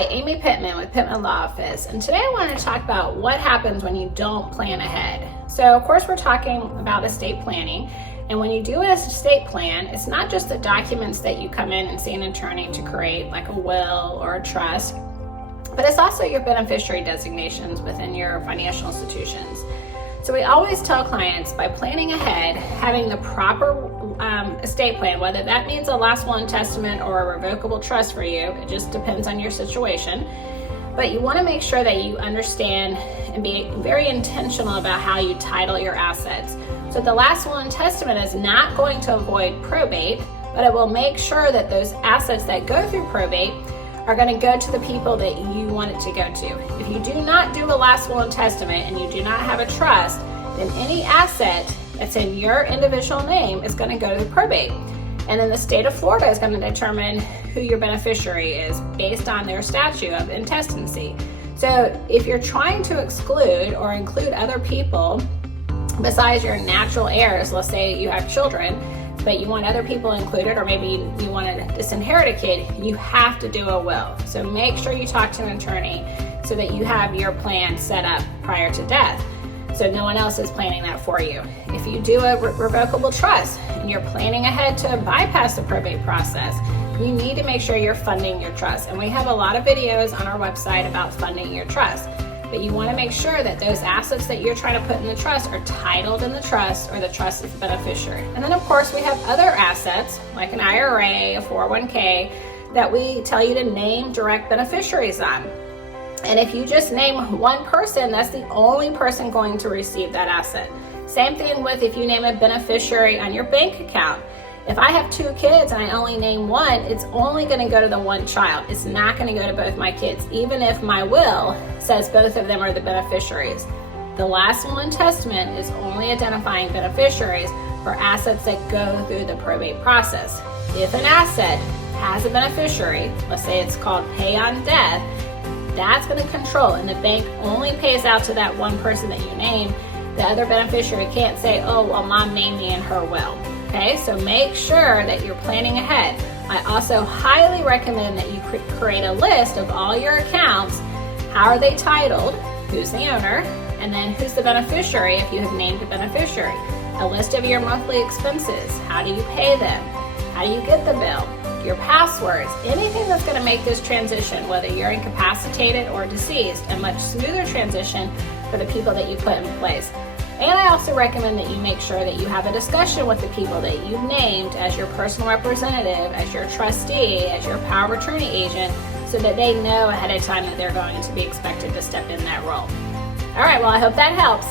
Hi, Amy Pittman with Pittman Law Office, and today I want to talk about what happens when you don't plan ahead. So of course we're talking about estate planning, and when you do an estate plan, it's not just the documents that you come in and see an attorney to create, like a will or a trust, but it's also your beneficiary designations within your financial institutions. So we always tell clients, by planning ahead, having the proper estate plan, whether that means a last will and testament or a revocable trust for you, it just depends on your situation. But you want to make sure that you understand and be very intentional about how you title your assets. So the last will and testament is not going to avoid probate, but it will make sure that those assets that go through probate are going to go to the people that you want it to go to. If you do not do a last will and testament and you do not have a trust, then any asset that's in your individual name is going to go to probate. And then the state of Florida is going to determine who your beneficiary is based on their statute of intestacy. So if you're trying to exclude or include other people besides your natural heirs, let's say you have children, but you want other people included, or maybe you want to disinherit a kid, you have to do a will. So make sure you talk to an attorney so that you have your plan set up prior to death, so no one else is planning that for you. If you do a revocable trust and you're planning ahead to bypass the probate process, you need to make sure you're funding your trust. And we have a lot of videos on our website about funding your trust. But you want to make sure that those assets that you're trying to put in the trust are titled in the trust, or the trust is the beneficiary. And then of course we have other assets like an IRA, a 401k, that we tell you to name direct beneficiaries on. And if you just name one person, that's the only person going to receive that asset. Same thing with if you name a beneficiary on your bank account. If I have 2 kids and I only name one, it's only going to go to the one child. It's not going to go to both my kids, even if my will says both of them are the beneficiaries. The last will and testament is only identifying beneficiaries for assets that go through the probate process. If an asset has a beneficiary, let's say it's called pay on death, that's going to control, and the bank only pays out to that one person that you name. The other beneficiary can't say, oh, well, mom named me in her will. Okay, so make sure that you're planning ahead. I also highly recommend that you create a list of all your accounts. How are they titled? Who's the owner? And then who's the beneficiary if you have named a beneficiary? A list of your monthly expenses. How do you pay them? How do you get the bill? Your passwords. Anything that's going to make this transition, whether you're incapacitated or deceased, a much smoother transition for the people that you put in place. And I also recommend that you make sure that you have a discussion with the people that you've named as your personal representative, as your trustee, as your power of attorney agent, so that they know ahead of time that they're going to be expected to step in that role. All right, well, I hope that helps.